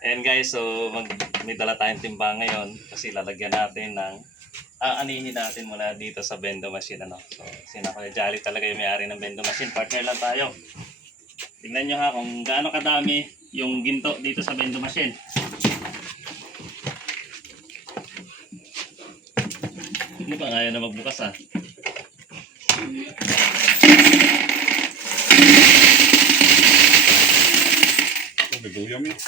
Ayan guys, so may dala tayong timbang ngayon kasi lalagyan natin ng aanihin natin muna dito sa bendo machine. Ano? So, sina Kuya Jolly talaga yung may-ari ng bendo machine. Partner lang tayo. Tingnan nyo ha kung gaano kadami yung ginto dito sa bendo machine. Hindi pa kaya na magbukas ha. Naguyam yun.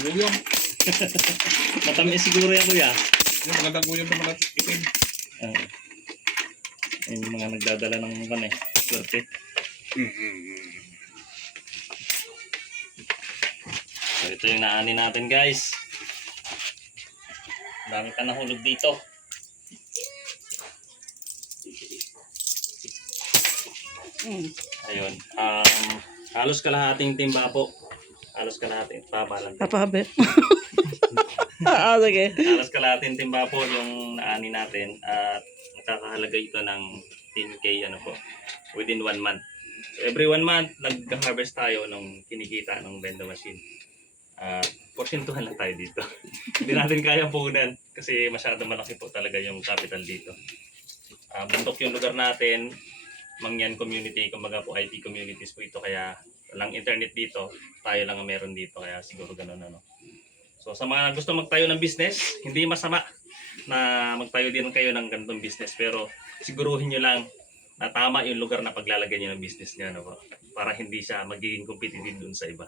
Maguyam. Matamis siguro yan kuya. Yung magandang guyam na mga itim. Yung mga nagdadala ng swerte. So ito yung naani natin guys. Dami ka nahulog dito. Ayun. Halos kalahating timba po. Halos kalahating papalan. Papabe. Sige. Halos kalahating timba po yung naani natin at nakakahalaga ito ng 10k within 1 month. So every 1 month nag-harvest tayo ng kinikita ng bendo machine. Porsentuhan lang tayo dito. Hindi natin kaya punan kasi masyado malaki po talaga yung capital dito. Bundok yung lugar natin, Mangyan community, kumbaga po IP communities po ito kaya walang internet dito, tayo lang ang meron dito kaya siguro ganun ano. So sa mga gusto magtayo ng business, hindi masama na magtayo din kayo ng ganitong business pero siguruhin nyo lang na tama yung lugar na paglalagay nyo ng business nyo no? Para hindi siya magiging competitive dun sa iba.